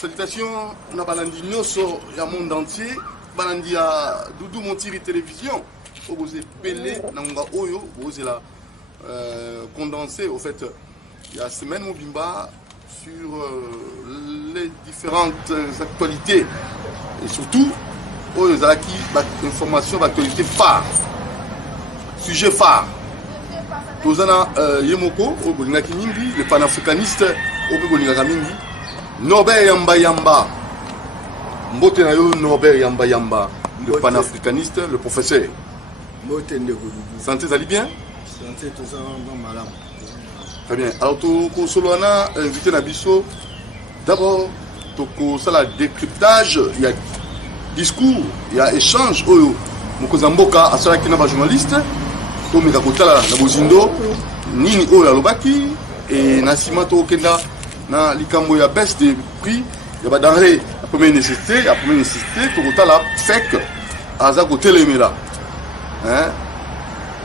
Salutations na balandi nyoso ya monde entier, balandi ya Doudou Montiri télévision, vous Pelé nanga oyo, vous la condensé au fait il y a semaine Mobimba sur les différentes actualités et surtout oyo zaki information d'actualité phare, sujet phare. Tozana Yemoko au Bolingaki mingi, le panafricaniste au Bolingaka mingi. Norbert Yamba Yamba, Mbote na yo Norbert Yamba Yamba, le panafricaniste, le professeur. Santé, ça allait bien? Santé, tout ça va malade. Très bien. Alors, Toko Solana, invité Nabiso, d'abord, Toko Sala décryptage, il y a discours, il y a échange, Oyo, Mokozamboka, Asala Kinaba journaliste, Tomika Kotala, Nabozindo, Nini Oyo Lobaki, et Nassima Tokenda. Na likambo ya baisse des prix ya ba denrée la première nécessité to la fek aza ko telemela hein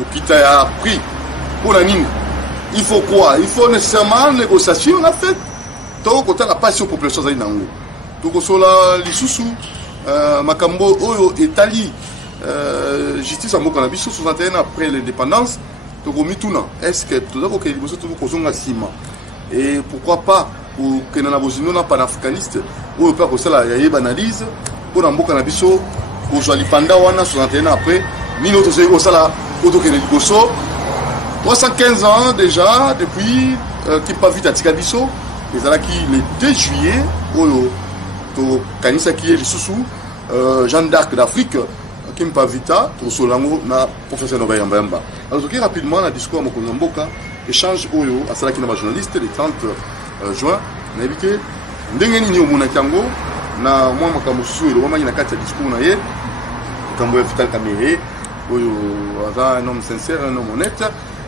okita ya prix pour la nini il faut quoi, il faut nécessairement négociation la fête to ko la passion population za inango to ko sola lisusu makambo oyo etali justice en moka na biso 61 après l'indépendance to ko mituna est-ce que to za ko ke liboso to ko zonga sima. Et pourquoi pas pour que nous avons un panafricaniste ou pas que ça y ait une analyse pour nous montrer biso pour jouer panda wana 61 après mino to c'est ça là auto que les 315 ans déjà depuis qui pas vite à Tikabiso les ala qui le 2 juillet au to kanisa qui est sous Jeanne d'Arc d'Afrique qui pas vita to solango na professeur Norbert Yamba Yamba. Alors qui rapidement la discours à Mokozamboka échange oyo asala kina ba journaliste le 30 juin na évité ndenge nini omona kango na mwa makambo suelo wamanya na kati ya discours na ye kambo ya Vital Kamerhe oyo aza un homme sincère, un homme honnête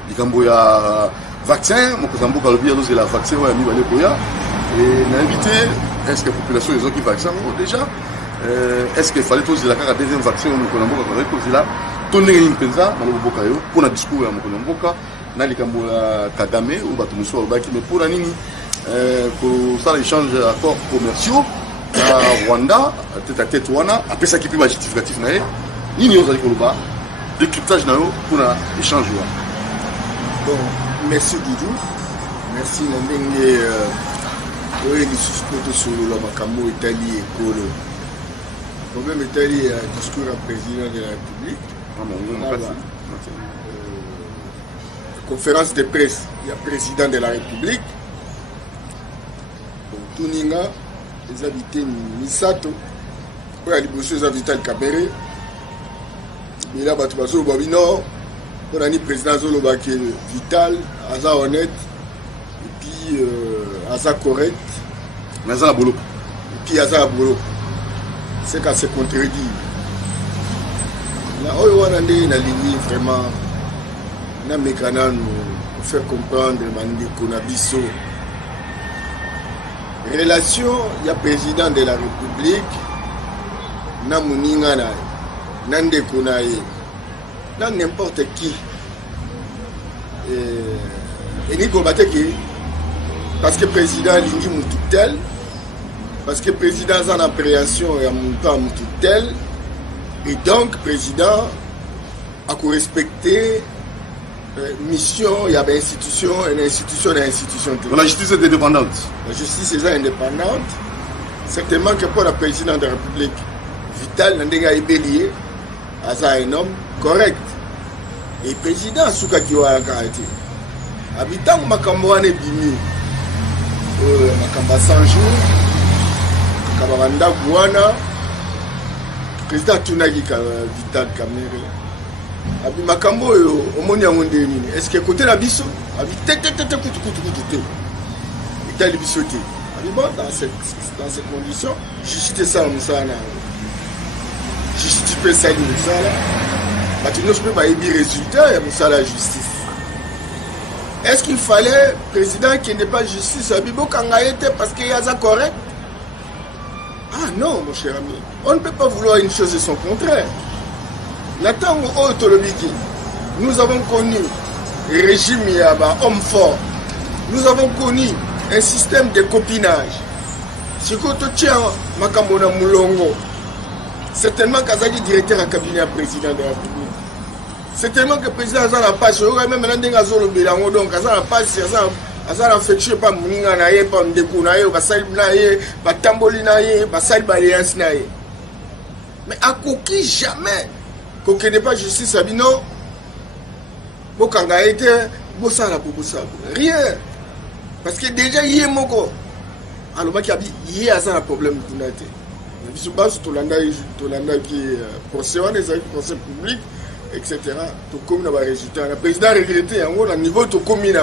likambo ya vaccin Mokozamboka lobi azo la vaccin oyo mi bale koya et na évité est-ce que population les qui vaccin déjà est-ce qu'il fallait poser la carte deuxième vaccin au Mokozamboka ko poser là tondenge ni penza na loboka yo pour na discours ya Mokozamboka na likambo la Kagame ou bato muso baki mais pour la nini pour ça l'échange d'accords commerciaux à Rwanda tête à tête wana après ça qui peut justificatif na nini yo zali koloba décryptage na yo pour la échange wa. Bon, merci Doudou, merci na ndenge oyo ni suspect sur la makambo Italie ekolo problème Italie discours à président de la République. Conférence de presse, il y a président de la République. Tuninga, les habités Misato, pour la libération des Vital Kamerhe. Mais là, Batubazo Babino, pour la président Zolobake Vital, Aza honnête, et puis Aza correct. Mais Aza Bolo. Et puis Aza Bolo. C'est qu'à se contredire. Là, on a une ligne vraiment. Na mekana nous faire comprendre mandeko na biso relation ya président de la République na muninga na ndeko na ye na n'importe qui et ni kobateki parce que président lingi mutu tel parce que président en appréhension ya mutu tel et donc président a ko respecter mission, il y a une institution, La justice est indépendante. La justice est indépendante. Certainement que pour le président de la République, Vital Nandenga est bélier, un homme correct. Et le président Souka Kiwa a caractère. Habitant Makamboane Bimi, Makamba 100 jours, Kabanda Gouana, président Tunagi Vital Kamerhe. Abi makambo yo omoni yango ndeni est-ce que côté la biso abi tete kutu itali biso te abi bon dans ces conditions justice ça musana justice peut ça musala batu no peut pas y résultat ya musala justice est-ce qu'il fallait président qui n'est pas justice abi bokanga été parce qu'il y a ça correct? Ah non mon cher ami, on ne peut pas vouloir une chose et son contraire. Natango Otolobiki, nous avons connu un régime homme fort. Nous avons connu un système de copinage. Si tu tiens Makamona Moulongo, certainement Kazaki directeur à cabinet président de la République. Certainement que le président a la passe, même maintenant Azolo Bilango, donc a la passe, a affecté pas Mouninga naye, pas Ndekounaye, pas Salibnaye, pas Tambolinaye, pas Salibaliance naye. Mais à Koki jamais, Koki n'est pas justice à Bino, Bokanga était, Bossala pour Bossala. Rien. Parce que déjà, il y a Moko. Alors, il y a un problème pour nous. Je suis bas sur Tolanda qui est procès public, etc. Tout comme nous avons résultat. Le président a regretté au niveau de commune.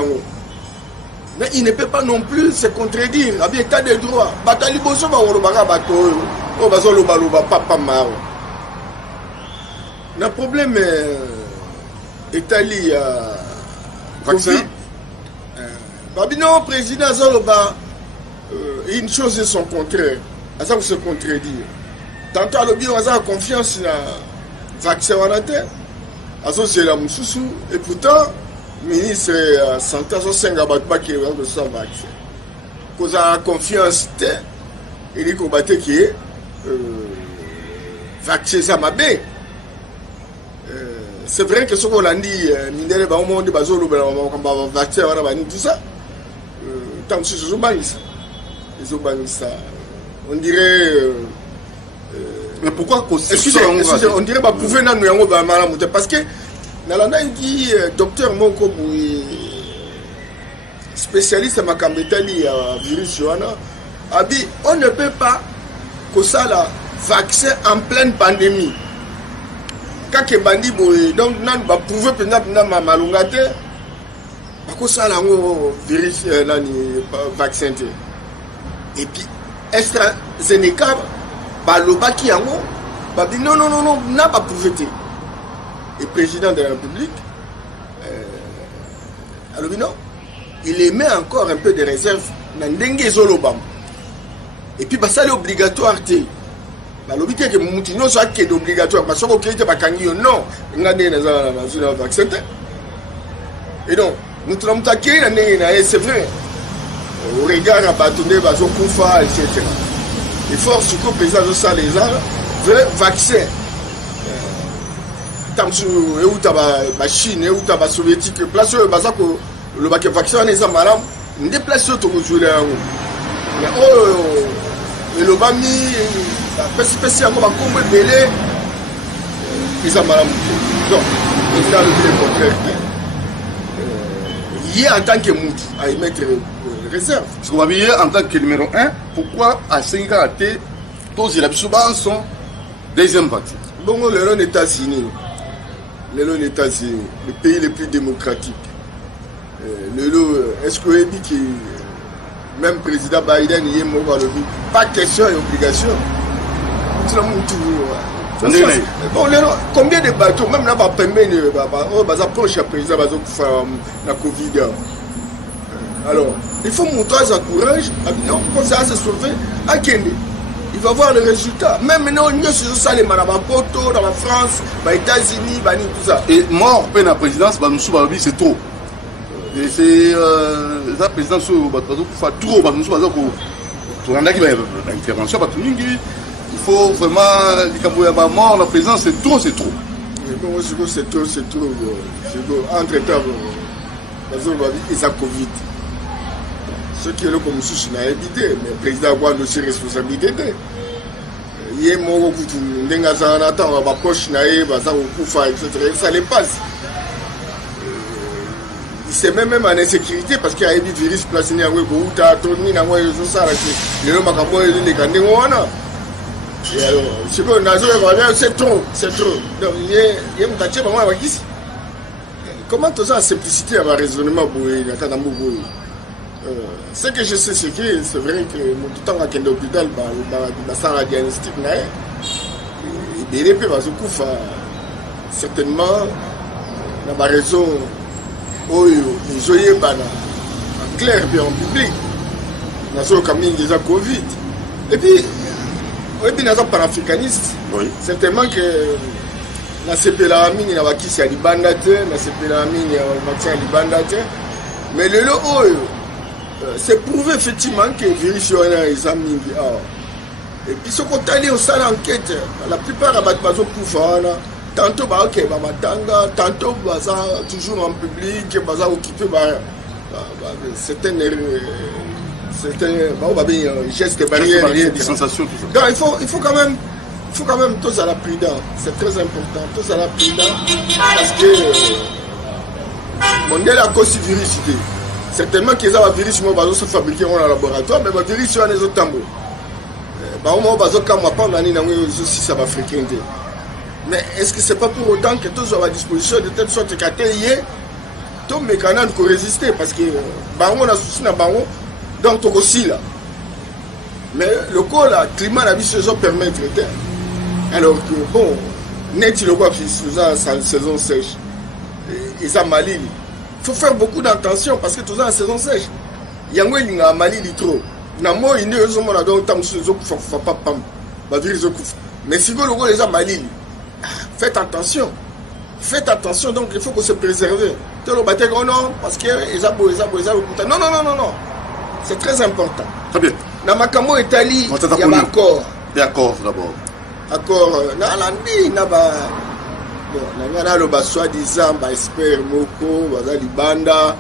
Mais il ne peut pas non plus se contredire. Il y a état de droit. Batali Bosso va au bateau. On va au baloba papa maro. Le problème est lié à vaccin. Non, président Zoloba, une chose est son contraire. Ça se contredire. Tantôt, on a confiance dans le vaccin en terre. C'est la Moussoussou. Et pourtant, le ministre Santé Sengabatba qui est de son vaccin. Quand on a confiance, il dit qu'on battait qui est vaccin ça m'a bien. C'est vrai que ce qu'on a dit, Mindele va au monde de Bazolo, vaccin, tout ça. Tant que c'est on dirait. Mais pourquoi on dirait que prouver parce que dans la dit docteur Moko spécialiste en Makambetali virus a dit on ne peut pas que ça la vaccin en pleine pandémie. Quand que bandi donc on va prouver que na malungate parce que ça la virus vaccin et puis AstraZeneca balobaki yango babi non n'a pas prouvé. Et président de la République alors non il émet encore un peu de réserve dans ndenge zolobam et puis ça c'est obligatoire té balobi que mutino so akede obligatoire parce que okete bakangi non ngade na za vaccin et donc nous trouvons que c'est vrai au regard à Batonde, Bazokoufa, etc. Il faut que le président de ça les a vaccin. Tant que où tu as Chine, où tu as soviétique, place le vaccin les a malades, on déplace tout le jour. Mais oh, le bami, la spécialement comme belé, ils ont malades. Donc, il a le contraire. Il y a en tant que moutou à émettre réserve. Parce qu'on va dire en tant que numéro 1, pourquoi à 5 ans, tous les habitants sont deuxième partie. Bon, les États-Unis, le pays le plus démocratique. Est-ce que vous dit que même le président Biden, il est pas question et obligation. C'est bon, combien de bateaux, même là, on approche le président de la Covid. Alors, il faut montrer son courage, comme ça se sauver à Kenya. Il va voir le résultat. Même maintenant, on est sur ça, les Manabapoto, dans la France, aux États-Unis, tout ça. Et mort, peine à la présidence, c'est trop. Et c'est la présidence, il faut trop, l'intervention, il faut vraiment, mort, la présidence, c'est trop. C'est trop. Entre-temps, ils ont Covid. Ce qui est là comme souci n'a évité, mais le président a aussi responsabilité. Il y a mon ça les passe. C'est même en insécurité parce qu'il y a des virus placés dans le c'est trop. Donc, il y a un comment tout ça, simplicité, avoir raisonnement pour ce que je sais, c'est que c'est vrai que mon tout temps à l'hôpital, la diagnostic, il certainement, il y a raison, ils ont en clair, bien en public, ils ont déjà Covid. Et puis, nous sommes panafricanistes, certainement que nasepelaka mingi na bakisi ya libanda te, nasepelaka mingi ya vaccin ya libanda te, mais lelo oyo c'est prouvé effectivement que virus wana eza mingi awa. Et puis ce qu'on t'a dit au salon enquête, la plupart des bateaux pour wana, tantôt bah ok bah matanga, tantôt bah ça toujours en public, bah ça occupé bah certains bah bien gestes barrières, des sensations toujours. Donc il faut quand même tous à la prudence, c'est très important, tous à la prudence parce que on est la cause virus. Certainement qu'ils ont un virus qui va se fabriquer dans le laboratoire, mais le virus sur les autres tambours. Mais est-ce que ce n'est pas pour autant que tous ont à disposition de telle sorte qu'à tel tout mécanisme pour résister? Parce que on a souci dans Baron, donc aussi là. Mais le climat la vie se permet de traiter. Alors que bon, net le quoi qui sous en saison sèche, et ça Mali. Il faut faire beaucoup d'attention parce que tout ça en saison sèche. Il y a un Mali trop. Mais si vous les a Mali, faites attention. Faites attention, donc il faut qu'on se préserve. Non, parce que non. C'est très important. Très bien. Dans ma camo Italie, il y a un accord. Des accords d'abord. Accord. Bon, le soi-disant, expert Moko, Libanda,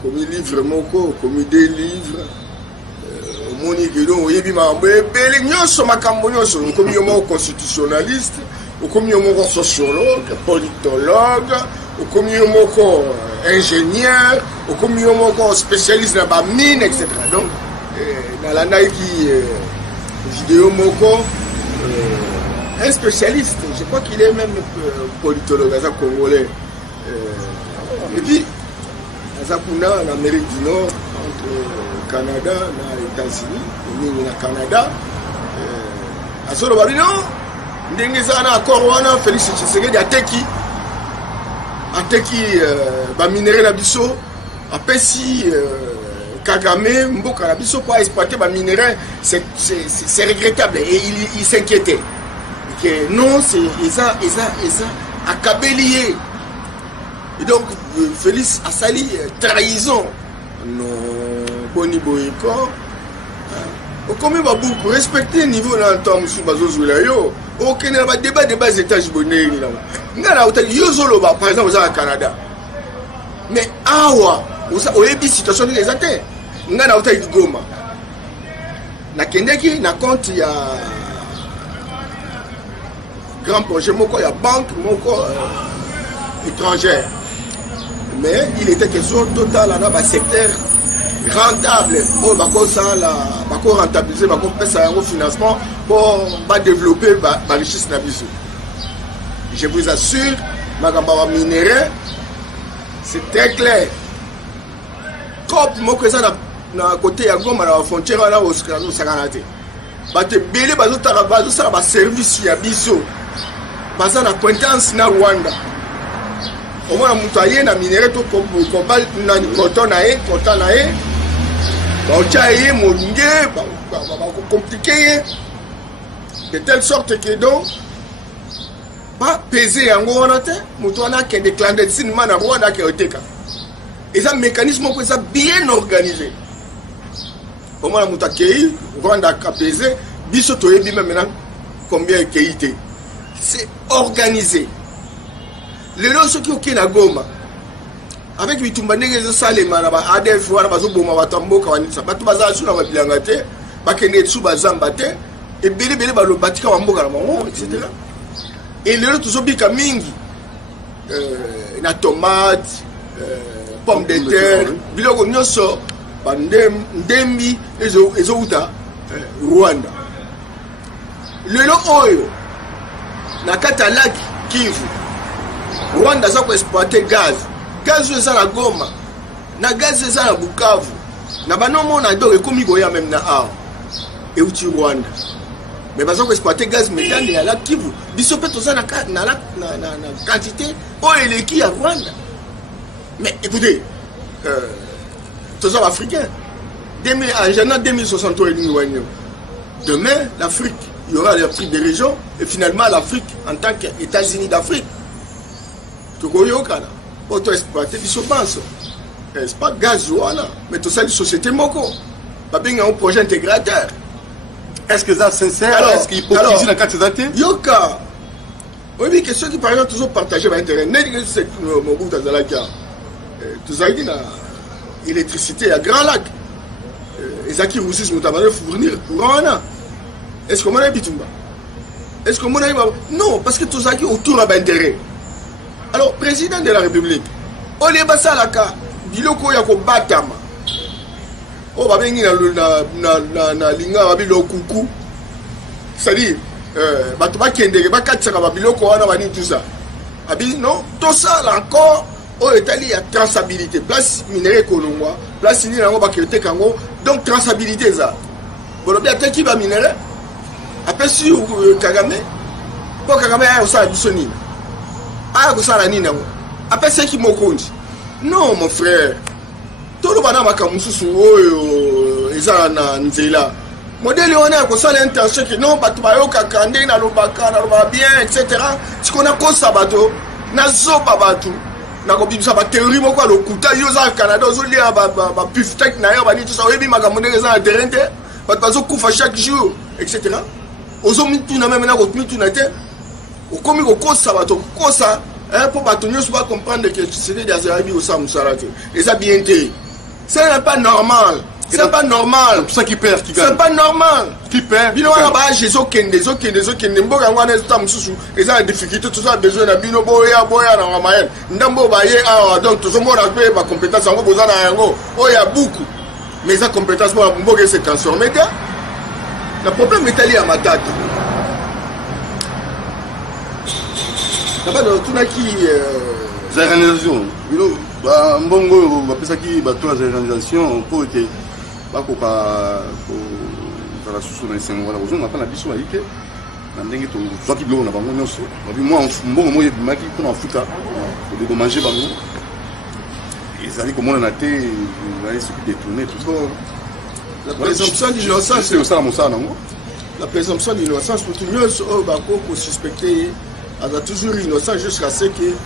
comme livre Moko, comme des livres, comme constitutionnaliste, comme sociologue, politologue, comme ingénieur, comme spécialiste dans la mine, etc. Donc, dans la Nike vidéo Moko, un spécialiste, je crois qu'il est même politologue, congolais. Et puis, en Amérique du Nord, entre le Canada et les États-Unis, le Canada, à ce moment-là, non, il y a un accord, Félix Tshisekedi a teki, minerai na biso, a pesi, Kagame, Mboka na biso pour exploiter les minerais, c'est regrettable et il s'inquiétait. Non, c'est ça à Kabelier. Et donc, Félix a sali trahison. Non, Boni Boyko. Comme il va beaucoup respecter le niveau dans le temps, sous Bazozoulayo, aucun débat des bas étages bonnet. Par exemple, au Canada. Mais awa, au épi situation des atteint. N'a pas de Goma. Na Kendeki, na compte, il y a grand projet, il y a banque, étrangère. Mais il était question total dans un secteur rentable. Pour rentabiliser, pour faire un financement, pour développer la richesse de la vie. Je vous assure, ma minerai, c'est très clair. Comme moi, que ça, à côté, il y a une frontière là au Saganate. Bate belé ça va service ya biso. Baza na pointance na Rwanda. Au moins mutaye na minerai to cobalt na coton na e. Ba ochaye molinge ba compliqué de telle sorte que donc ba peser yango wana te mutu wana ke de clandestinement na Rwanda ke oteka. Et ça mécanisme que ça bien organisé. Au moins mutakei Rwanda a pesé biso to yebi maintenant combien de qualité. C'est organisé. Les gens qui ont na Goma avec Bitumba ndenge salema na ba ADF wana bazoboma batamboka wanisa batu baza suna babilanga te bakende tsu bazamba te et belé ba lo batika wamboka na bango etc. Et les autres zobika mingi na tomate pomme de terre biloko nyonso ndembi ezouta Rwanda. Lelo oyo na kata lac Kivu Rwanda za ko exploiter gaz eza na Goma na gaz eza na Bukavu na banomo na do ekomi boya même na a et uti Rwanda mais baza ko exploiter gaz méthane ya lac Kivu biso pe toza na quantité o eleki ya Rwanda. Mais écoutez, tous les Africains, en janvier 2063, demain, l'Afrique, il y aura l'Afrique des régions, et finalement l'Afrique en tant qu'États-Unis d'Afrique. Auto-exploiter des subventions. C'est pas gaz, voilà. Mais tout ça, les sociétés moko. Pas bien un projet intégrateur. Est-ce que ça c'est sincère? Est-ce qu'il faut utiliser dans le cadre de ces dates? Yoka. Oui, question qui par exemple toujours partagé l'intérêt. C'est mon goût dans la carte. Tout ça, il y a l'électricité à Grand Lac. Les acquis russes nous fournir courant. Est-ce qu'on a bitumba? Est-ce qu'on a non, parce que tout ça qui autour a intérêt. Alors, président de la République, on est passé à la carte. Biloko ya ko batama. O ba bengi na linga ba bilo kuku. C'est-à-dire bato ba kendeke ba katsaka ba biloko wana ba ni tout ça. Abi non, tout ça là encore o etali ya traçabilité. Place minéraux kolongwa, place ni nango ba kete kango, donc traçabilité ça. Bon bien teki ba minéraux. Après si Kagame, pour Kagame a ça bisoni. Ah ko sala ni nango. Après c'est qui mokonzi. Non, mon frère. Tout le monde a dit que ils ont nzela. Modèle on a ça l'intention que non, bato bayoka kande na lobaka na loba bien, etc. Ce qu'on a comme ça bato, na zoba bato, na ko bimisa ba théorie moko lo kuta yo za Canada zo lia ba piftek na yo ba ni tout ça webi makambo ndenge za terrain te, bato bazo kufa chaque jour, etc. Ozo mitu na même na ko mitu na te. O komi ko kosa bato kosa. Pour ne comprendre que c'est des Azerbaïdjans au Samsarate. Et ça bien été. Ce n'est pas normal. C'est pas normal. C'est pour ça qui perd, qui gagne. C'est pas normal. Qui perd. Bino wana ba jezo kende mboga ngwana tam susu. Et ça difficulté tout ça besoin na bino boya na ngamayen. Ndambo ba ye donc tout le monde a fait ma compétence en besoin na yango. Oh il y a beaucoup. Mais ça compétence pour mboga c'est transformé. Le problème est allé à ma tête. D'abord, tout n'a qui. Les organisations. Mbongo, on appelle ça qui bateau les organisations pour que. Pour la sous dans les 5 mois. On appelle la biso à Ike. On a dit que toi qui bloque, on a pas mon osso. Moi, bon, moi, il m'a dit qu'on en fout. Pour dédommager, bah, nous. Et ça dit comment on a été. On a essayé de détourner tout ça. La présomption d'innocence. C'est ça, mon ça, non? La présomption d'innocence pour tout le monde, pour suspecter. Elle a toujours innocent jusqu'à ce que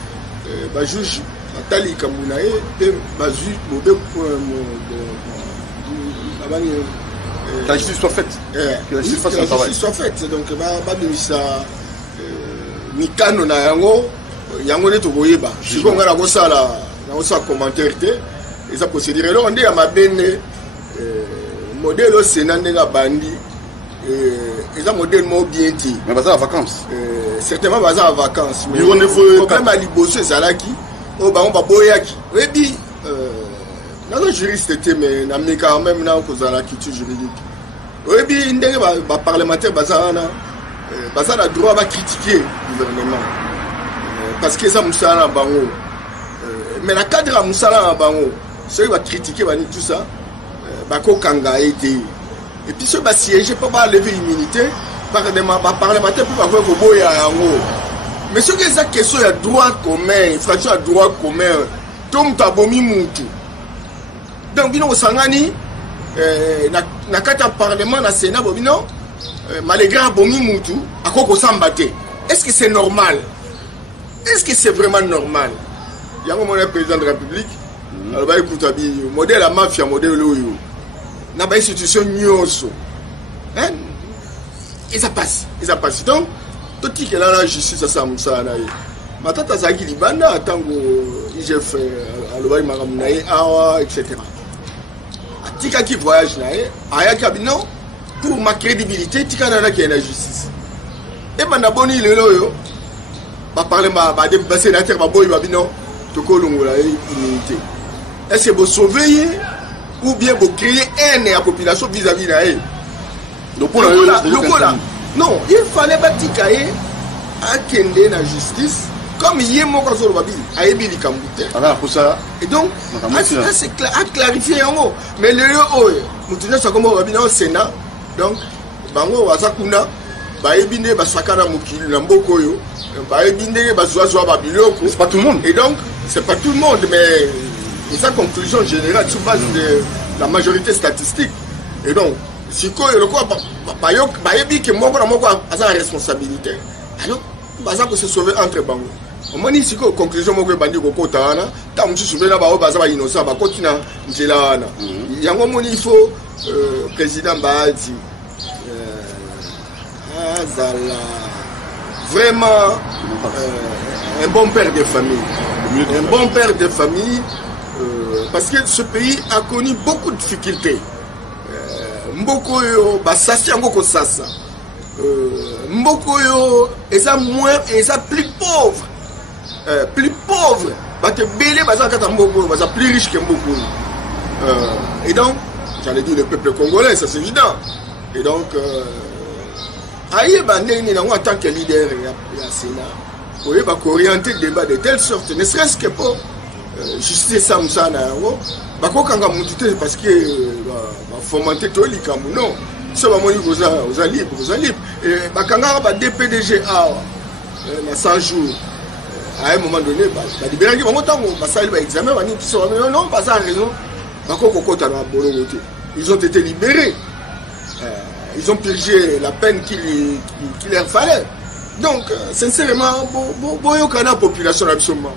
le juge Nathalie Kamounae et le juge que la justice soit faite. Que la justice soit faite. Donc, Mikano na yango neto boyeba. Je pense que la sala na commentaire et ça procédure. Alors on dit à ma benne modèle au Sénat nga bandi. Ils ont un modèle bien dit. Mais ils en vacances. Certainement, ils en vacances. Mais le problème à l'Ibosso, c'est là qui. Oh, bah, on va boyaki. Oui, puis, dans juriste, mais on a quand même dans la culture juridique. Oui, puis, les parlementaires, ils ont droit à critiquer le gouvernement. Parce que ça, Moussala Bango. Mais la cadre à Moussala Bango, ceux qui vont critiquer, tout ça, Bako Kanga a été. Et puis ce siège peut pas lever l'immunité par les parlementaires pour avoir vos boys à haut. Mais ce que c'est question de droit commun, infraction à droit commun, tom tabomi moutou. Donc bino sangani na kata parlement na Sénat bino malgré bomi moutou akoko sambate. Est-ce que c'est normal? Est-ce que c'est vraiment normal? Il y a un moment président de la République, alors bah écoute modèle la mafia modèle loyo. N'a pas institution nyonso. Hein? Et ça passe. Donc, tout ce qui est là, la justice, ça ça na. Matata Zaki Libanda, tango IGF, Alobai Maramunaye, Awa, etc. Tika qui voyage na, Aya Kabino, pour ma crédibilité, Tika Nana qui est la justice. Et Mandaboni, le loyo, parler ma sénateur, ma boy, Babino, Toko Lungola, immunité. Est-ce que vous sauvez? Ou bien vous créez haine à la population vis-à-vis de elle. Donc pour non, il fallait bâtir à Kende la justice comme il y a mon cas sur le babi à Ebili Kamboute. Et donc c'est à clarifier en haut. Mais le haut, nous tenons ça comme au babi dans le Sénat. Donc bango wasakuna ba ebinde ba sakana mukili na mboko yo ba ebinde ba zoazo ba biloko. C'est pas tout le monde. Et donc c'est pas tout le monde, mais et sa conclusion générale sur base de la majorité statistique. Et donc, sikoyo lokola bayebi ke moko na moko aza responsabilité alors baza ko se sauver entre bango omoni sikoyo conclusion moko ebandi kokota wana ta mosusu mpe na bao baza bainocent bakoti na nzela wana yango moni il faut président Bahati azala vraiment un bon père de famille. Un bon père de famille, parce que ce pays a connu beaucoup de difficultés. Mboko yo, basasi yango sasa. Mboko yo, et ça moins, et ça plus pauvre. Plus pauvre. Bate belé, basa kata mboko, basa plus riche que mboko. Et donc, j'allais dire le peuple congolais, ça c'est évident. Et donc, aïe, en tant que leader, il y a Sénat. Oui, va orienter le débat de telle sorte, ne serait-ce que pour justice Samsa na yango, va kanga mutute parce que va fomenter tout les camus non. Ça va moni vous a libre. Et va kanga va DPDG na 100 jours. À un moment donné, va libérer mon temps, va saluer va examen, va dire non, pas ça raison. Va kokota na bologote. Ils ont été libérés. Ils ont purgé la peine qu'il leur fallait. Donc, sincèrement, la population absolument.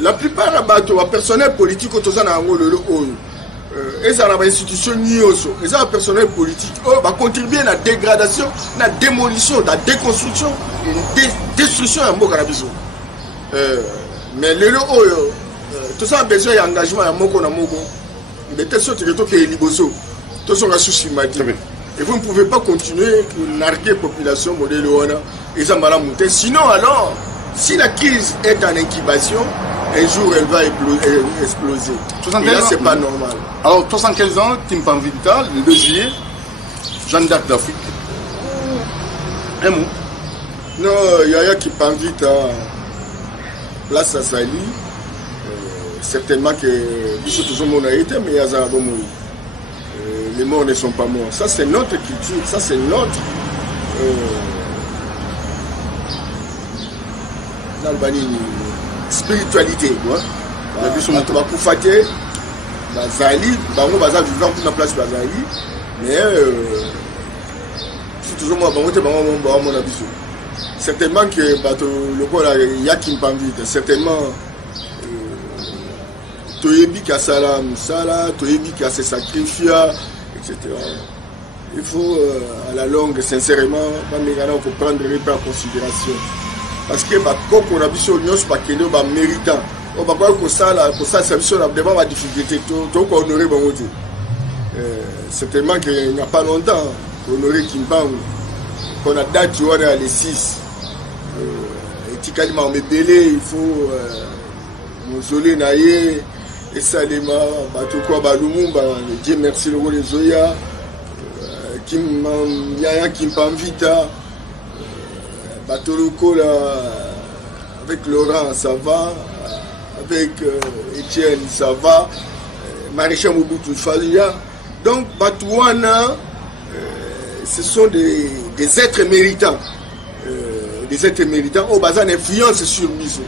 La plupart des personnels politiques qui sont dans les institutions, les personnels politiques vont contribuer à la dégradation, à la démolition, à la déconstruction, à la destruction de l'Amboka. Mais tout ça a besoin d'engagement à Moko. De telle sorte que tout est liboso. Tout ça a souci. Et vous ne pouvez pas continuer pour narguer la population modèle Ouana et ça m'a monté. Sinon, alors, si la crise est en incubation, un jour elle va exploser. Et là, c'est pas normal. Alors, 75 ans, Timpan Vital, le 2 juillet, Jeanne d'Arc d'Afrique. Un mot. Non, Yaya qui m'invite à Place à Sali. Certainement que tout le monde a été, mais il y a un bon moment. Les morts ne sont pas morts. Ça, c'est notre culture. Ça, c'est notre spiritualité. La vie sur notre Bakoufate, Bazali, Bango Baza vivant pour la place Bazali. Mais c'est toujours moi, Bango, Bango, mon avis. Certainement que le corps il y a qui me invite. Certainement. Toyebi qui a salam, Toyebi qui a se sacrifié, etc. Il faut, à la longue, sincèrement, il faut prendre en considération. Parce que, quand on a vu sur l'union, c'est pas qu'il y a méritant. On va voir que ça, service, on a vraiment la difficulté. Tout qu'on honorer Bangote. Certainement qu'il n'y a pas longtemps, honorer Kimbangu, qu'on a date, tu vois, les 6. Et Tikali m'a belé, il faut, mausolée naïe. Et Salema, Batokwa Balumumba, Dieu merci le rôle de Zoya, Yaya Kimpamvita, Batoloko avec Laurent, ça va, avec Etienne, ça va, Maréchal Mobutu Falia. Donc, Batouana, ce sont des êtres méritants. Des êtres méritants, au bazar d'influence sur Miso.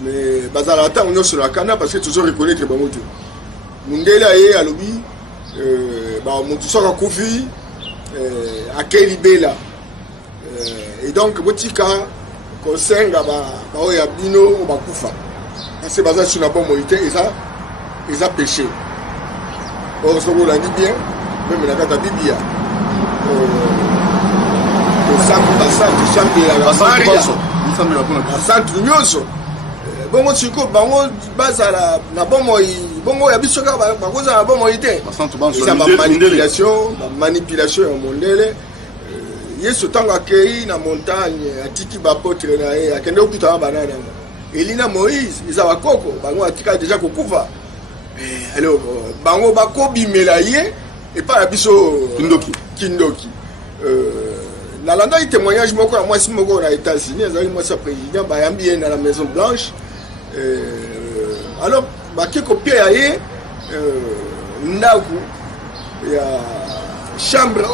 Mais bazalata on est sur la cana parce que toujours reconnaître Bangote. Mundela et Alobi, Montusoka Kofi, Akeli Bela. Et donc, Botika, Konsenga, Baoyabino, Bakufa. C'est basé sur la bonne moralité et ça a péché. Or, ce qu'on a dit bien, même la carte Bibia. Le centre Nyoso. Bongo Chiko, Bango Bazala, na Bongo Yabisoka, Bango za Bongoité. Ça manipulation en mondele. Yesu tango akei na montagne, atiki bapotre na ye, akende okuta banana. Elina Moïse, Isawa Koko, Bango atika déjà kokufa. Alors, Bango bako bimela ye et pas Yabiso Kindoki. Nalanda il témoignage moko à moi si moko aux États-Unis, moi sa président bayambi dans la Maison Blanche. Alors baki copier aye ndaku ya chambre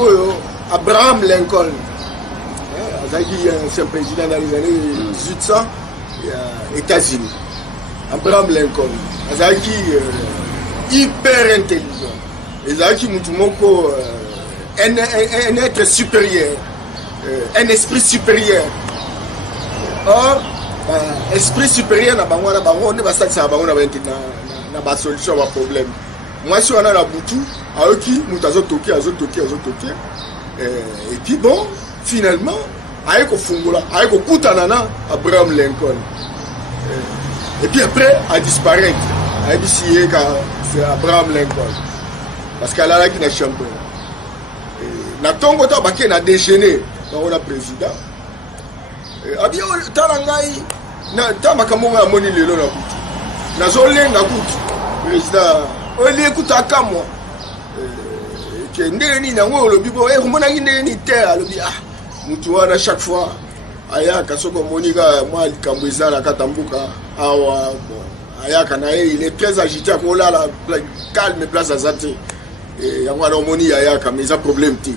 Abraham Lincoln. Azaki ancien président dans les années 1800 États-Unis. Abraham Lincoln. Azaki hyper intelligent. Azaki mutu moko un être supérieur, un esprit supérieur. Or, esprit supérieur na bango ne va ça na bango na solution à problème. Moi si on a la boutou, aoki mutazo toki. Et puis bon, finalement, ayeko fungula, ayeko kutanana Abraham Lincoln. Et puis après, a disparaître. A dit c'est Abraham Lincoln. Parce qu'elle a là qui n'a champion. Na tongo ta baké na déjeuner, on a président. A bien talangai na tamaka monga moni lelo na kutu. Na zolenga kutu. Président, oli ekuta kamwa. Que ndeni na ngo lobi bo mona ndeni terre lobi mutu wana chaque fois aya kasoko monika moi likambo la katambuka awa aya na il est très agité ko la calme place azate et yango na moni aya ka mais ça problème ti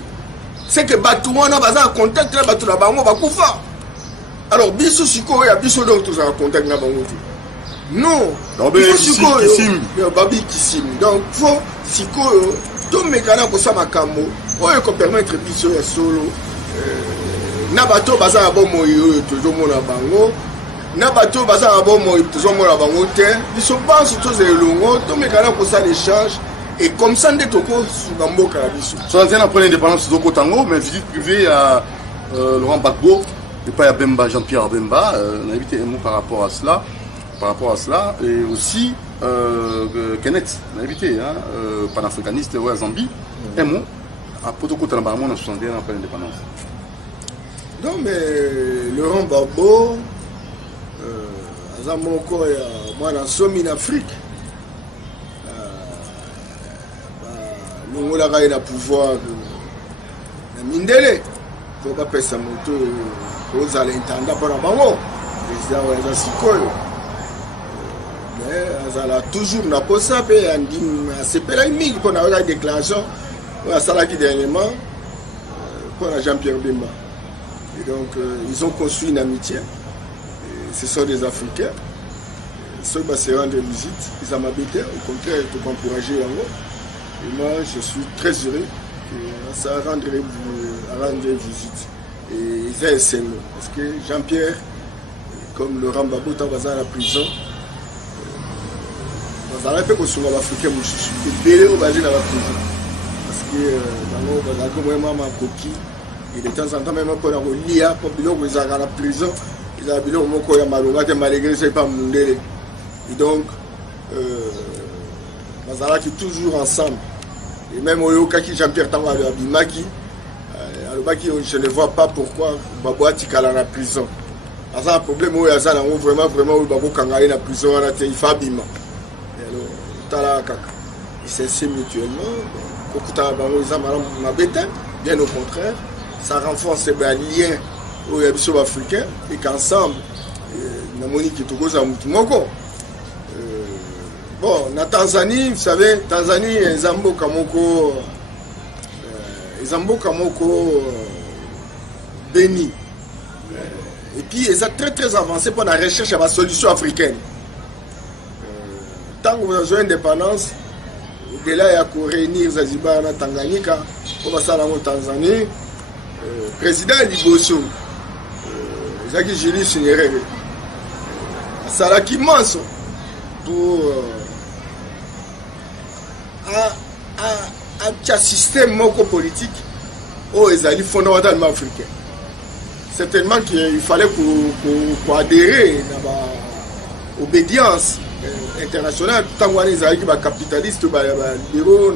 c'est que batu wana baza contact la batu na bango bakufa alors biso siko ya biso donc tous en contact na bango non siko yo babi kisim donc faut siko tout mécana pour ça makambo oyo ko permettre biso ya solo na bato baza bon moyo toujours mona bango na bato baza bon moyo toujours mona bango te biso pense tous les longo tout mécana pour ça l'échange et comme ça ndé toko sugambo kala biso so ancienne après l'indépendance de Kotango mais visite privée à Laurent Gbagbo et pas à Bemba Jean-Pierre Bemba on a évité un mot par rapport à cela et aussi Kenneth, on a invité, panafricaniste à Zambie, un mot, à Potokota, on a 61 après l'indépendance. Non, mais Laurent Gbagbo, Azamoko, moi, dans Somme en Afrique, nous avons le pouvoir de Mindele, il ne faut pas faire sa moto aux alintendants pour la bango, les président Sikoyo. Azala toujours na posa pe andi sepela mingi pour la déclaration à Salaki dernièrement pour Jean-Pierre Bemba. Et donc ils ont construit une amitié. Et ce sont des Africains. Ceux qui se rendre visite, ils ont m'habité. Au contraire, pour encourager yango. Et moi, je suis très heureux que ça rendre visite. Et ils aient parce que Jean-Pierre, comme Laurent Gbagbo, est à la prison. Dans la paix que sur l'Africain, je suis belé au basé dans la prison. Parce que dans le moment, ma coquille, et de temps en temps, même quand on a l'IA, pour que ils à la prison, ils ont bilé au mot qu'il y a malgré malgré c'est pas mon délai. Et donc, Mazala qui est toujours ensemble. Et même au Yokaki, Jean-Pierre Tango, à Bimaki, je ne vois pas pourquoi Gbagbo est à la prison. Parce que le problème, c'est vraiment, Gbagbo Kangaï la prison, il fait Bima. Ils s'aiment mutuellement. Bien au contraire, ça renforce les liens aux Africains et qu'ensemble, bon, en Tanzanie, vous savez, Tanzanie et Zambo Kamoko béni. Et puis, ils sont très très avancés pour la recherche à la solution africaine. Tant que vous avez l'indépendance, de là, il y a qu'à réunir Zanzibar et Tanganyika, pour passer en Tanzanie, président Liboso, Zaki Julius Nyerere, Salaki Manso, pour un système politique où ils allaient fondamentalement africain. Certainement qu'il fallait qu'on adhère à l'obédience internationale, tant qu'on est capitaliste, libéraux,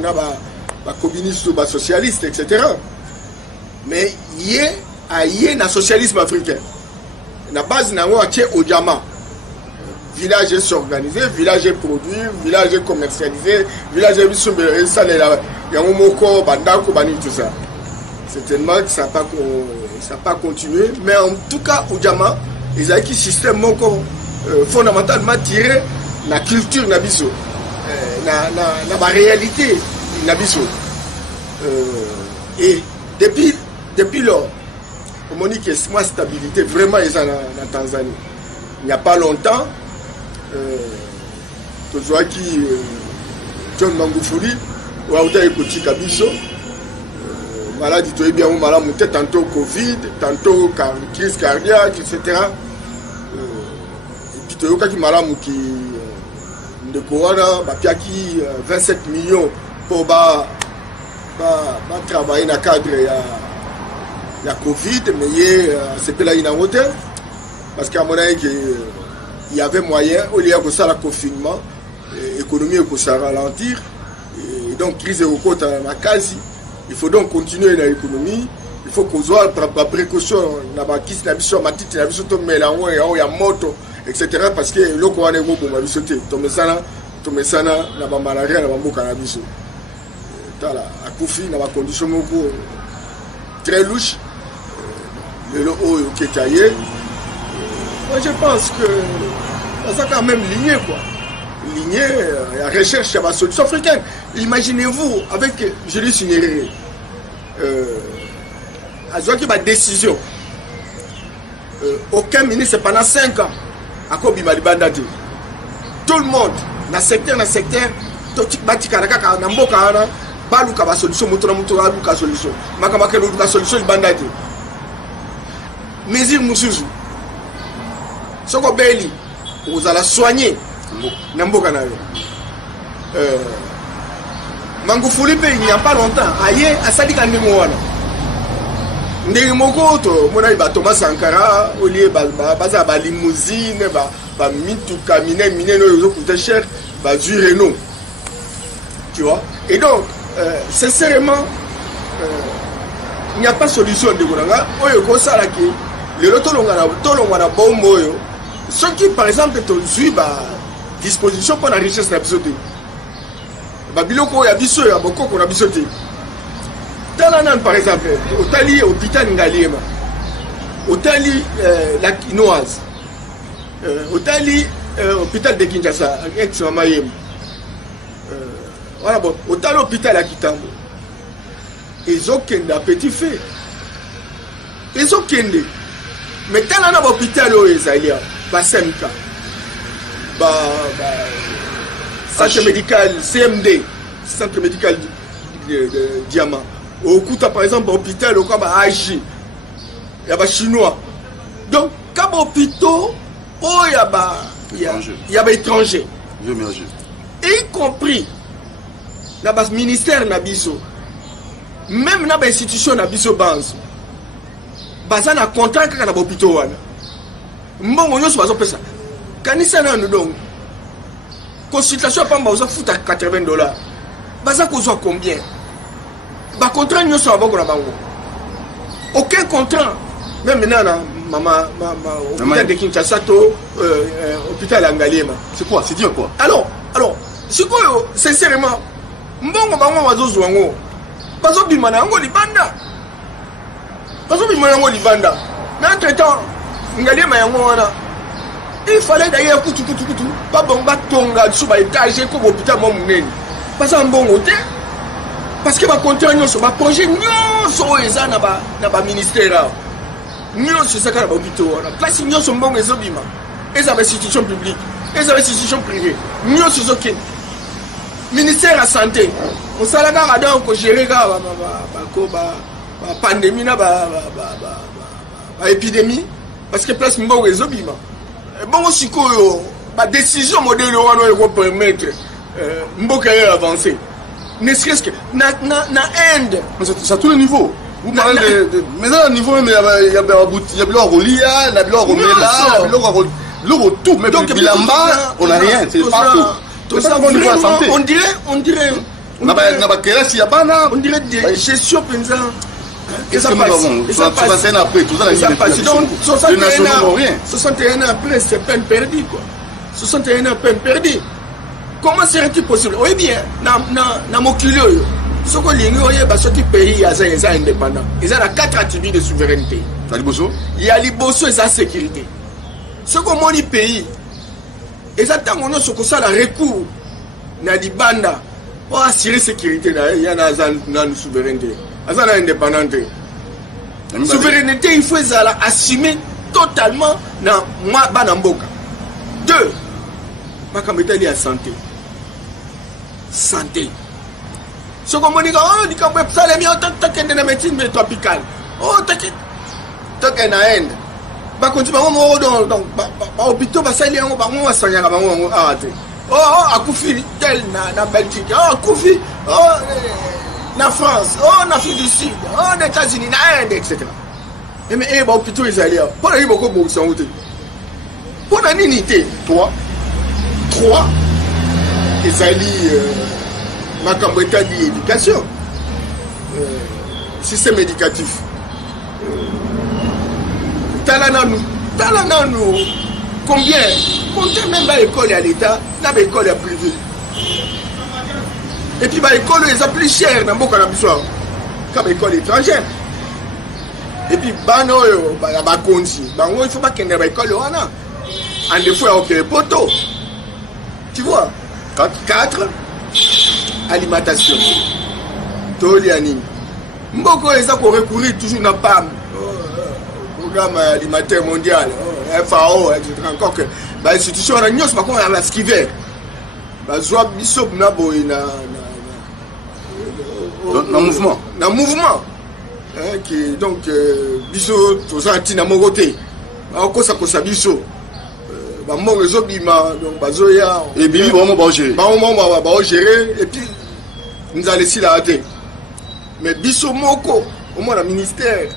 communiste, socialiste, etc. Mais il y a un socialisme africain. La base n'a pas été au diamant. Village est organisé, village est produit, village est commercialisé, village est tout ça. Certainement que ça n'a pas continué, mais en tout cas, au diamant, ils ont un système fondamentalement tiré la culture nabiso, la réalité nabiso. Et depuis lors, on dit que c'est stabilité, vraiment, ils sont en Tanzanie. Il n'y a pas longtemps, John Magufuli, Wauda Ekoti Kabiso, maladie tu es bien ou malade tantôt Covid tantôt crise cardiaque etc. Et puis tu es qui malade qui de corona bapiaki 27 millions pour travailler dans le cadre il y a Covid mais c'est pas là il y a un hôtel parce qu'à mon avis il y avait moyen au lieu de ça le confinement l'économie est pour ralentir et donc crise au côté à quasi il faut donc continuer dans l'économie il faut qu'on soit la précaution na ba kisi na biso matiti na biso to melango ya moto etc parce que loko wana go bomba biso te to mesana na ba malaria na ba mboka na biso tala akufi na ba condition moko très louche le oyo kekaye moi je pense que ça quand même ligné quoi ligné la recherche de la solution africaine. Imaginez-vous avec je lui signerai avec ma décision aucun ministre pendant 5 ans à Kobima Libandati tout le monde dans secteur tout batikaraka na mboka ana baluka ba solution motora luka solution makamaka luka solution Libandati mesure musuzu soko beli vous allez soigner Namboka na yo Magufuli pe il n'y a pas longtemps aye asali ka ndimo wana ndenge moko to mona ba Thomas Sankara olie baza ba limousine ba mitu camine no yo coûter cher ba du Renault tu vois et donc sincèrement il n'y a pas solution de Gonanga oyo ko sala ki le tolonga na bombo yo ceux qui par exemple te suivent disposition pour la richesse de la bisoté. Babiloko ya biso ya bokoko na bisoté. Talanan par exemple, Otali hôpital Ngaliema. Otali la Quinoise. Otali hôpital de Kinshasa, ex-Mamayem. Voilà bon, Otali hôpital à Kitambo. Ils ont qu'un petit fait. Ils ont qu'un. Mais talanan hôpital au Esaïa, Basemka. Centre médical CMD, centre médical de Diamant. Au Kouta par exemple, hôpital au Kaba AG, il y a des Chinois. Donc, comme hôpital, il y a des étrangers. Y compris dans le ministère Nabiso, même dans l'institution Nabiso Banzo, il y a un contrat avec l'hôpital. Bon, on a fait ça. Quand il s'en a donc, consultation pas mal, fout à $80. Baza qu'on soit combien? Bah contrat nous sommes avec la banque. Aucun contrat. Même maintenant, hôpital de Kinshasa, hôpital Angaliema. C'est quoi? C'est dire quoi? Alors, c'est quoi? Sincèrement, mbongo bango wazozo wango. Bazo bimana yango libanda. Mais entre temps, Angaliema yango wana. Il fallait d'ailleurs kutu pas bon batonga sous ba étage comme hôpital monene parce que bon côté parce que ba contrat nyonso ba projet nyonso eza na ba ministère nyonso ça ka ba hôpital na place nyonso mbongo ezobima eza ba institution publique eza ba institution privée nyonso zoke ministère à santé on sala ka donc gérer ka ba pandémie na ba épidémie parce que place mbongo ezobima. Bon aussi la décision modèle va permettre Mboka avancer. Ne serait-ce que na Inde. C'est à tous les niveaux. Vous parlez de mais là au niveau il y a tout mais Bilamba on n'a rien c'est partout. Tout ça on dirait on dirait des gestions et ça passe. Après, tout ça, 61 ans après, c'est peine perdue, quoi. 61 ans, peine perdue. Comment serait-il possible? Oui, bien, dans mon culot, ce qu'on dit, ce pays est indépendant. Ils ont 4 attributs de souveraineté. Il y a l'Ibosso et sa sécurité. Ce qu'on dit pays, exactement, ce qu'on a recours dans l'Ibanda pour assurer la sécurité, il y a une souveraineté. Indépendante. Souveraineté, il faut assumer totalement dans Banamboka. 2. Ma caméra est santé. Santé. Ce qu'on me dit, oh, dit qu'on peut ça les miens, tant qu'il y a des médecines tropicales. Oh, tant qu'il y a une Inde. Par contre, donc, hôpital, ça y est, on va s'en aller, on va arrêter. Oh, à Koufi, tel, na Belgique, oh, Koufi, oh, na France, oh, en Afrique du Sud, oh, en États-Unis, na Inde, etc. Et mais, eh, hôpital, ils allaient, pour aller beaucoup de gens, pour la unité, 3, ils allaient, ma campagne d'éducation, système éducatif. Talananou, combien même à l'école à l'État, n'a pas école à privé. Et puis l'école est plus chère dans beaucoup d'habitudes qu'à l'école étrangère. Et puis bano ba konsi, il faut pas qu'il y ait l'école en défaut il y a aucun poteau. Tu vois, 4 alimentation. Toliani. Mboko les a recourir toujours na PAM. Programme alimentaire mondial, FAO, etc. Encore que l'institution a nios pas qu'on a la skiver. Soit bisop na boy na mouvement. Na mouvement. Qui donc biso to santi na mogoté. Ako sa ko sa biso. Ba mo rezo bima donc bazoya et bibi vraiment ba gérer. Ba gérer et puis nous allons laisser la hâte. Mais biso moko au moins le ministère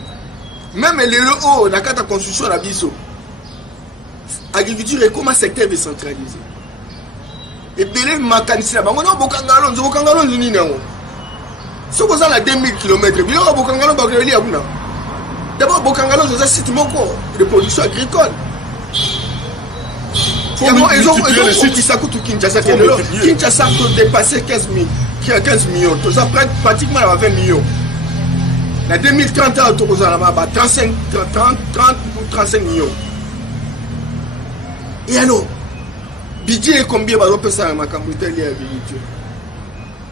même les haut la carte de construction la biso agriculture est comme un secteur décentralisé et belé makanisi la bango na bokangalo nzuni nango so ko za 2000 km bilo bokangalo ba ko li abuna d'abord bokangalo c'est site moko de production agricole. Ils ont dit ça coûte Kinshasa peut dépasser 15 millions. Tout ça pratiquement 20 millions. En 2030, on a 30 ou 35 millions. Et alors, budget est combien on peut ça ma campagne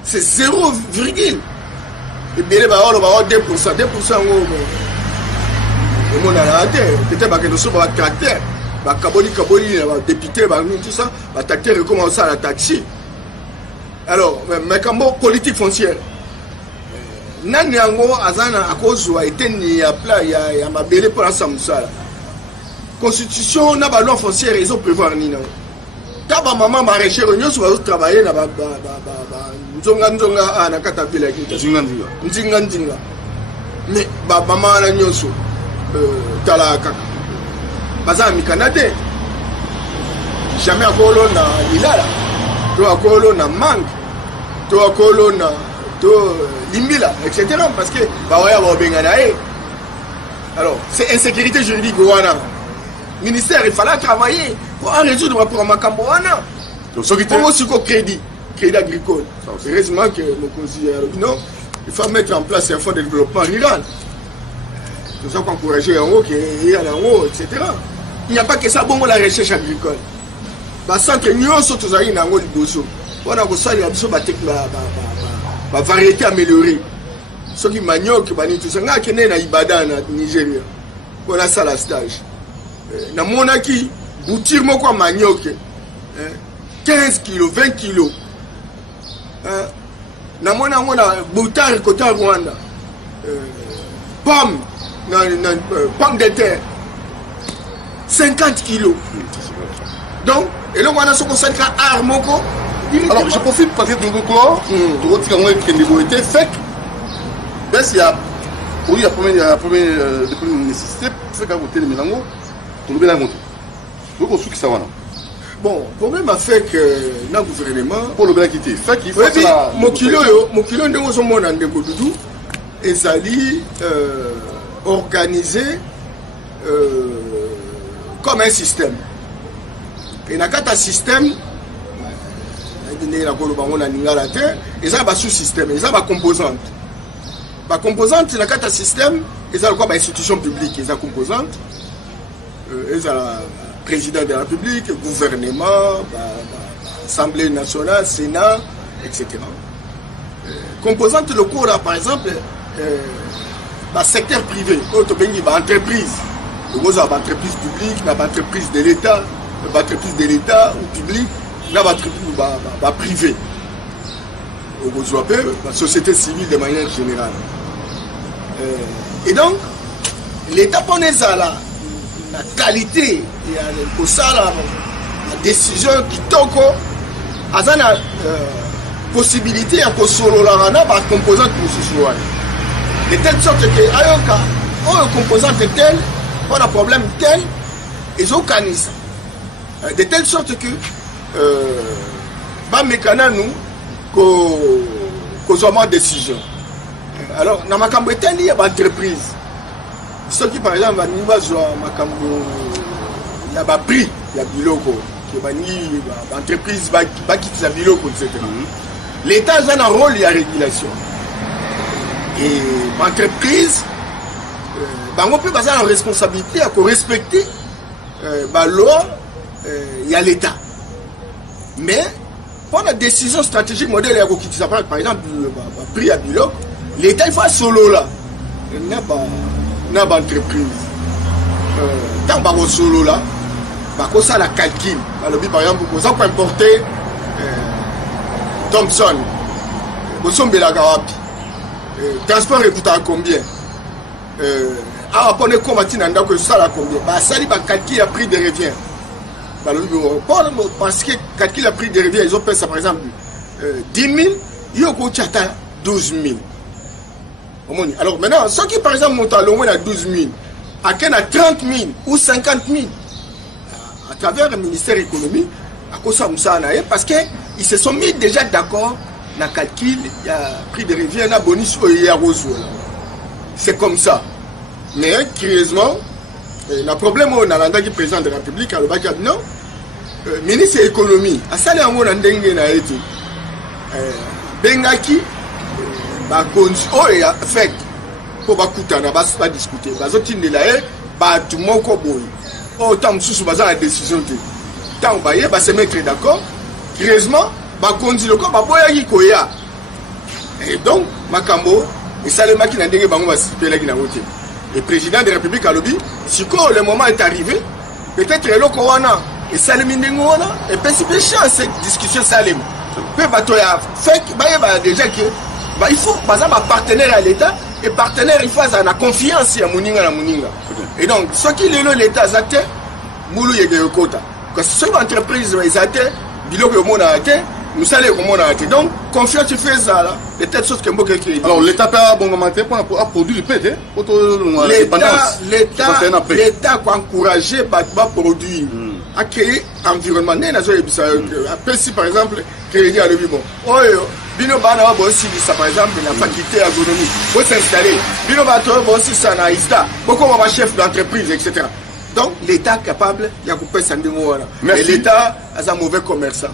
c'est 0, et bien les 2%. 2% on a raté. Peut-être que nous sommes à caractère. Kaboli, député, tout ça, tracteur recommence à la taxi. Alors, mais comme politique foncière, Nani Ango Azana à cause a été ni à plat, il y a ma belle pour la Samsala. Constitution n'a pas loi foncière, ils ont prévoir ni non. Taba maman maraîcher, nous sommes travailler na Nzonga na Katapila Nzinga. Mais maman la nyoso tala kaka. Baza mi Canada jamais akolo na ilala to akolo na mangue to akolo na to limbila etc. parce que bawaya ba bengana alors c'est insécurité juridique wana ministère il fallait travailler pour résoudre le problème makambo wana donc ce qui est aussi ko crédit agricole heureusement que mon conseiller non il faut mettre en place un fonds de développement rural tout ça pour encourager en haut qui est en haut etc. Il n'y a pas que ça, bon, la recherche agricole. Le centre Nyon, surtout, il y a un dossier. On a la variété améliorée. Ce qui manioc, tout ça, il y a Ibada en Nigeria. On a ça la stage. Dans mon acquis, boutir mon quoi manioc, 15 kilos, 20 kilos. Dans mon acquis, boutard côté Rwanda. Pomme de terre. 50 kilos. Donc, et là, on a ce qu'on s'appelle Armoko. Alors, je profite parce que nous avons été fait. Il y a la première nécessité, c'est qu'à voter les mélanges, tout le monde a monté. Donc, on sait que ça va. Bon, le problème a fait que le gouvernement. Pour le bien quitter. Fait qu'il faut que mon kilo de son monde en découdou, et ça dit organiser. Comme un système. Et dans un système, il y a un sous-système, il y a une composante. La composante, dans un système, il y a une institution publique, il y a une composante, il y a le président de la République, le gouvernement, l'Assemblée nationale, le Sénat, etc. Composante, le cours là, par exemple, le secteur privé, l'entreprise. Nous avons une entreprise publique, une entreprise de l'État, une entreprise de l'État ou publique, une entreprise privée. la société civile de manière générale. Et donc, l'État prenait ça là, la qualité, pour ça là, la décision qui toko, a la possibilité à solo la rana par composante pour de telle sorte que ayoka, une composante telle, pas de problème tel, ils ont canné ça. De telle sorte que bah mécana nous qu'on soit en décision. Alors dans ma cambo il y a une entreprise. Ceux qui par exemple il y a prix, il y a biloko, entreprise va quitter la biloko, etc. L'État a un rôle de régulation. Et l'entreprise, on peut passer en responsabilité à respecter la loi, il y a l'État. Mais pour la décision stratégique modèle par exemple, le prix à Bilok, l'État il faut solo là. Il n'y a pas d'entreprise. Tant que vous solo là, parce que la calcul. Par exemple, vous avez importer Thompson, vous avez Belagawapi. Transport coûte à combien? Après, on ça à combien? Ça dit calcul a prix de revient. Parce que calcul a prix de revient, ils ont fait ça par exemple 10 000, ils ont coûté 12 000. Alors maintenant, ceux qui par exemple montent à l'au à 12 000, à 30 000 ou 50 000, à travers le ministère de l'économie, à cause de ça, parce qu'ils se sont mis déjà d'accord dans le calcul, il y a prix de revient, il y a bonus, il y a rose. C'est comme ça. Mais curieusement, le problème on a l'endroit du président de la République, le Bac non, ministre de l'économie, à ça, il y a un monde qui Bengaki, oh, il a fait pour pas discuter. Tout le monde oh, tant que vous la décision, tant que vous se mettre d'accord, curieusement, et donc, Makambo, et ça les machines qui le président de la République a lobby, si le moment est arrivé, peut-être le Kowana et Salim Indengona, et peut-être cette discussion Salim. Peut-être déjà que il faut un partenaire à l'État et partenaire il faut la confiance à Mouninga. Et donc, ce qui est l'État, c'est Moulou Yegekota. Parce que cette entreprise, ils ont nous allons comment on a été. Donc, confiance, tu fais ça là. De telles choses que moi qui. Alors, l'État peut avoir bon moment pour produire du PT. L'État a encouragé les produits à créer un environnement. Si par exemple, créer à l'Obibon. Oh, Bino Bana aussi ça par exemple, la faculté agronomie. Vous s'installer. Bino Bana aussi ça na ISDA. Beaucoup on va chef d'entreprise, etc. Donc, l'État est capable, il y a coupé ça de mots là. Mais l'État est un mauvais commerçant.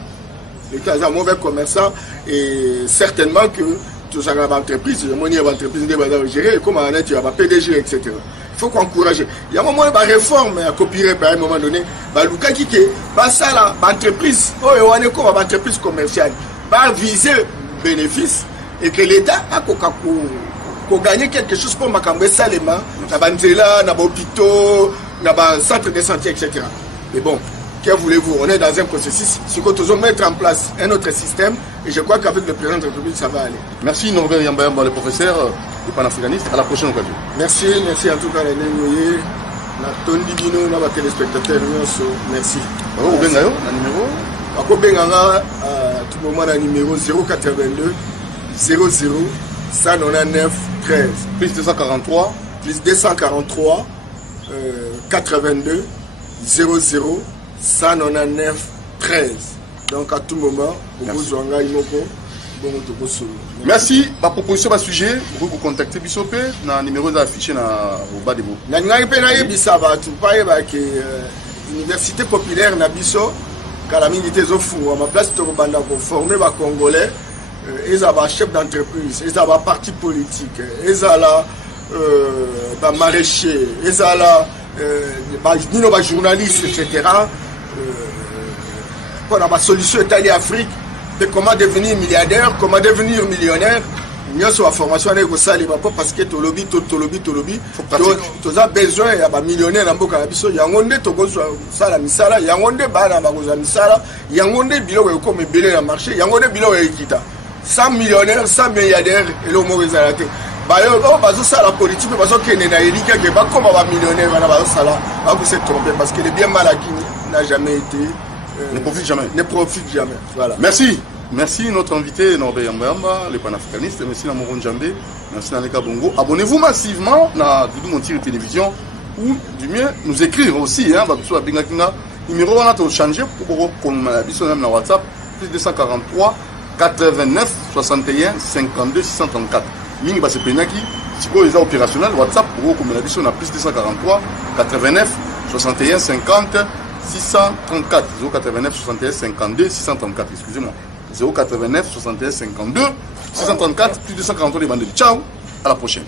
L'État est un mauvais commerçant et certainement que tout ça, l'entreprise, il y a une entreprise qui va gérer, comme on a dit, il y a PDG, etc. Il faut qu'on encourage. Il y a un moment de réforme à copier à un moment donné. Luka qui est, ça là, l'entreprise, on est comme une entreprise commerciale, va viser bénéfice et que l'État a pour gagner quelque chose pour Makambe Salema, dans Banzela, dans l'hôpital, dans le centre de santé, etc. Mais bon. Que voulez-vous? On est dans un processus. Si nous devons mettre en place un autre système, et je crois qu'avec le président de la République, ça va aller. Merci Norbert Yambayamba, le professeur du panafricaniste. À la prochaine occasion. Merci en tout cas, les Tondi Dino, les téléspectateurs, merci. Vous avez un numéro? Tout le monde a un numéro 082 00 199 13. Plus 243. Plus 243 82 00 199 13. Donc à tout moment, merci. Ma proposition, ma sujet, vous vous contactez Bissopé, dans le numéro affiché au bas de vous. L'université populaire Nabiso, car la milité Zofou, à ma place de former les Congolais, ils ont un chef d'entreprise, ils ont un parti politique, ils ont un maraîcher, ils ont un journaliste, etc. Pour la solution Italie Afrique de comment devenir milliardaire, comment devenir millionnaire. Il y a une formation parce que tu lobby, tu as besoin de millionnaire dans le il y a un monde qui a misala, il y a un monde qui a misala, il y a un monde qui a comme belé dans le marché, il y a un monde qui a 100 millionnaires, 100 milliardaires, et le mot est à la tête. Ça la politique, parce que les naïriques, qui va comme un millionnaire, vous s'est trompé, parce qu'il est bien mal acquis, n'a jamais été. Ne profite jamais. Ne profite jamais. Voilà. Merci. Merci notre invité Norbert Yambamba, le panafricaniste. Merci Namoron Djambé. Merci Naneka Bongo. Abonnez-vous massivement à Doudou Montiri Télévision ou du mieux nous écrire aussi. Numéro on a changé pour qu'on même dans WhatsApp plus 243 89 61 52 634. Ming Basse Penaki, si vous êtes opérationnel, WhatsApp pour qu'on a plus 243 89 61 50 634. 089 61 52 634. Excusez-moi. 089 61 52 634 plus 243 les bandes. Ciao, à la prochaine.